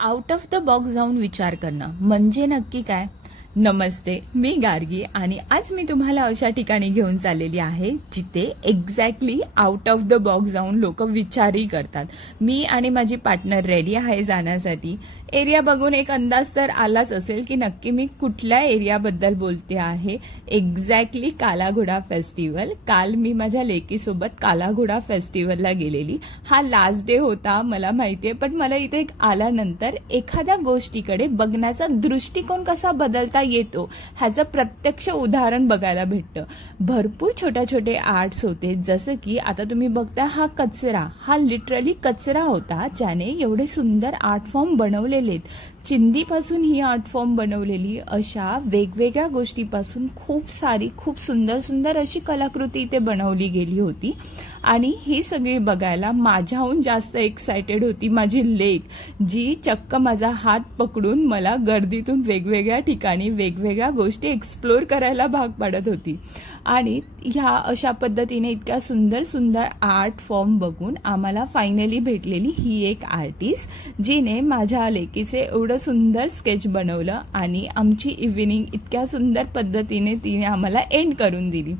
Out of the box जाऊन विचार करणं म्हणजे नक्की काय? नमस्ते, मी गार्गी आणि आज मी तुम्हाला अशा ठिकाणी घेऊन चाललेली आहे जिथे exactly out of the box जाऊन लोक विचारही करतात. मी आणि माझी पार्टनर रेडी आहे जाण्यासाठी. एरिया बघून एक अंदाज तर आलाच असेल की नक्की मी कुठल्या एरियाबद्दल बोलते आहे. Exactly Kala Ghoda festival. काल मी माझ्या लेकीसोबत कालाघोडा फेस्टिवलला गेलेली. हा लास्ट डे होता मला माहितीये, पण मला इथे आल्यानंतर एखाद्या गोष्टीकडे बघण्याचा दृष्टिकोन कसा बदलता येतो ह्याचं प्रत्यक्ष उदाहरण बघायला भेटतं. भरपूर छोटे छोटे आर्ट्स होते, जसं की आता तुम्ही बघता हा कचरा, हा लिटरली कचरा होता ज्याने एवढे सुंदर आर्ट फॉर्म बनवलेले आहेत. चिंदीपासून ही आर्ट फॉर्म बनवलेली अशा वेगवेगळ्या गोष्टीपासून खूप सुंदर सुंदर अशी कलाकृती इथे बनवली गेली होती. आणि ही सगळी बघायला माझ्याहून जास्त एक्सायटेड होती माझी लेक, जी चक्क माझा हात पकडून मला गर्दीतून वेगवेगळ्या ठिकाणी वेगवेगळ्या गोष्टी एक्सप्लोर करायला भाग पाडत होती. आणि ह्या अशा पद्धतीने इतक्या सुंदर सुंदर आर्ट फॉर्म बघून आम्हाला फायनली भेटलेली ही एक आर्टिस्ट, जिने माझ्या लेकीचे एवढं सुंदर स्केच बनवलं आणि आमची इव्हिनिंग इतक्या सुंदर पद्धतीने तिने आम्हाला एंड करून दिली.